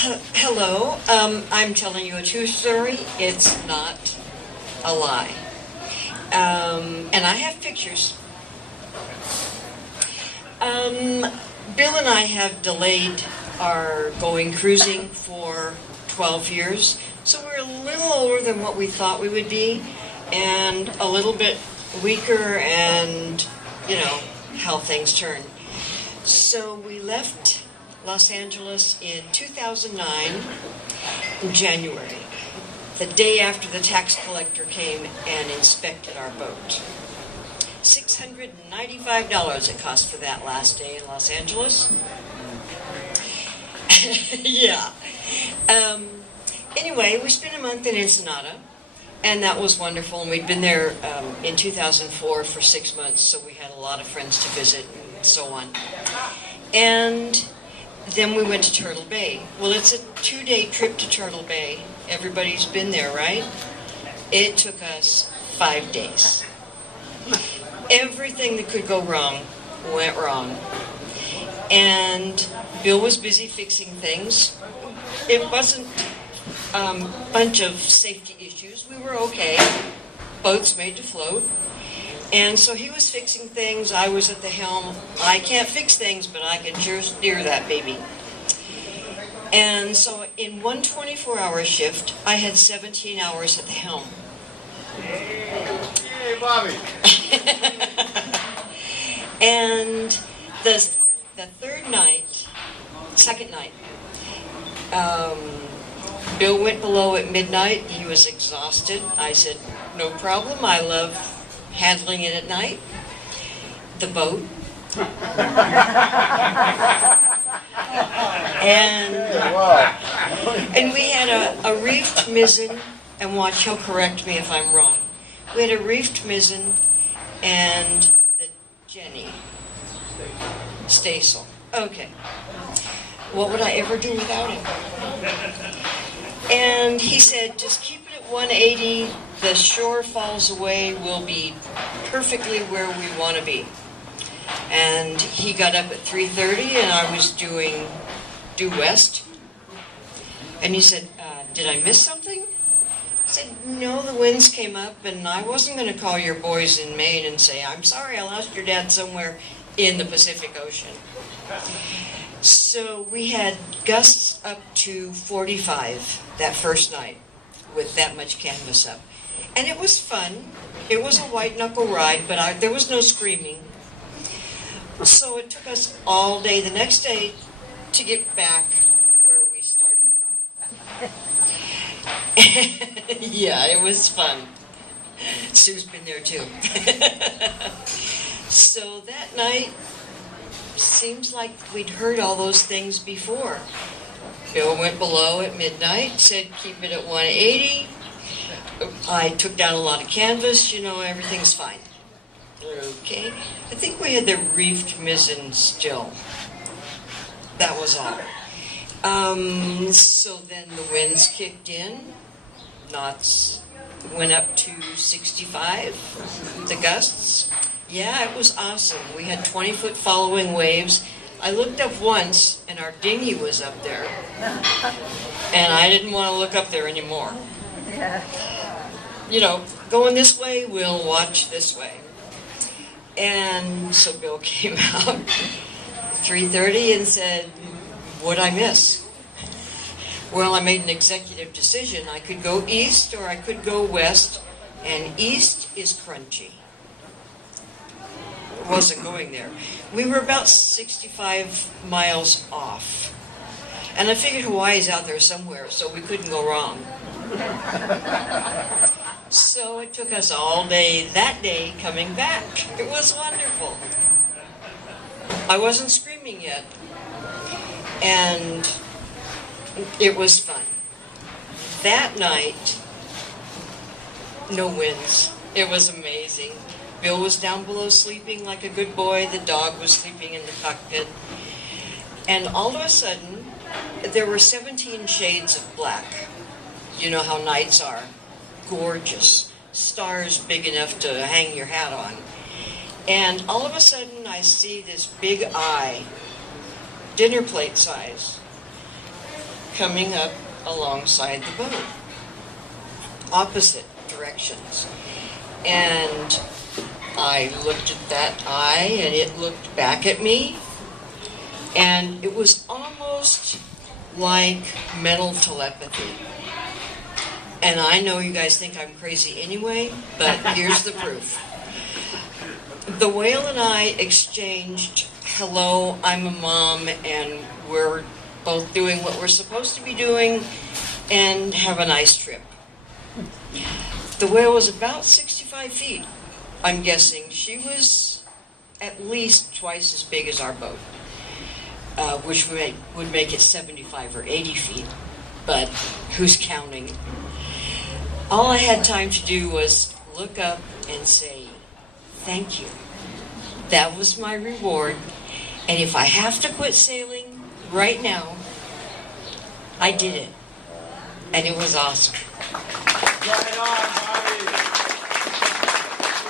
Hello. I'm telling you a true story. It's not a lie. And I have pictures. Bill and I have delayed our going cruising for 12 years, so we're a little older than what we thought we would be, and a little bit weaker, and you know how things turn. So we left Los Angeles in 2009, in January, the day after the tax collector came and inspected our boat. $695 it cost for that last day in Los Angeles. Yeah. Anyway, we spent a month in Ensenada, and that was wonderful. And we'd been there in 2004 for 6 months, so we had a lot of friends to visit and so on. And then we went to Turtle Bay. Well, it's a 2-day trip to Turtle Bay. Everybody's been there, right? It took us 5 days. Everything that could go wrong went wrong. And Bill was busy fixing things. It wasn't a bunch of safety issues. We were okay. Boats made to float. And so he was fixing things. I was at the helm. I can't fix things, but I can sure steer that baby. And so in one 24-hour shift, I had 17 hours at the helm. Hey, Bobi. And the second night, Bill went below at midnight. He was exhausted. I said, no problem. I love handling it at night. The boat. And we had a reefed mizzen, and watch, he'll correct me if I'm wrong. We had a reefed mizzen and the Jenny staysail. Okay. What would I ever do without him? And he said, just keep it at 180. The shore falls away. We'll be perfectly where we want to be. And he got up at 3:30, and I was due west. And he said, did I miss something? I said, no, the winds came up, and I wasn't going to call your boys in Maine and say, I'm sorry, I lost your dad somewhere in the Pacific Ocean. So we had gusts up to 45 that first night with that much canvas up. And it was fun. It was a white-knuckle ride, but there was no screaming. So it took us all day the next day to get back where we started from. Yeah, it was fun. Sue's been there too. So that night, seems like we'd heard all those things before. Bill went below at midnight, said keep it at 180. I took down a lot of canvas, everything's fine. Okay. I think we had the reefed mizzen still. That was all. So then the winds kicked in. Knots went up to 65. The gusts. Yeah, it was awesome. We had 20-foot following waves. I looked up once, and our dinghy was up there. And I didn't want to look up there anymore. Going this way, we'll watch this way. And so Bill came out 3:30 and said, what'd I miss? Well, I made an executive decision. I could go east or I could go west, and east is crunchy. It wasn't going there. We were about 65 miles off. And I figured Hawaii's out there somewhere, so we couldn't go wrong. So it took us all day that day coming back. It was wonderful. I wasn't screaming yet. And it was fun. That night, no winds. It was amazing. Bill was down below sleeping like a good boy. The dog was sleeping in the cockpit. And all of a sudden, there were 17 shades of black. You know how nights are. Gorgeous. Stars big enough to hang your hat on. And all of a sudden, I see this big eye, dinner plate size, coming up alongside the boat, opposite directions. And I looked at that eye, and it looked back at me, and it was almost like mental telepathy. And I know you guys think I'm crazy anyway, but here's the proof. The whale and I exchanged, hello, I'm a mom, and we're both doing what we're supposed to be doing, and have a nice trip. The whale was about 65 feet, I'm guessing. She was at least twice as big as our boat, which would make it 75 or 80 feet, but who's counting? All I had time to do was look up and say, thank you. That was my reward. And if I have to quit sailing right now, I did it. And it was awesome. Right on,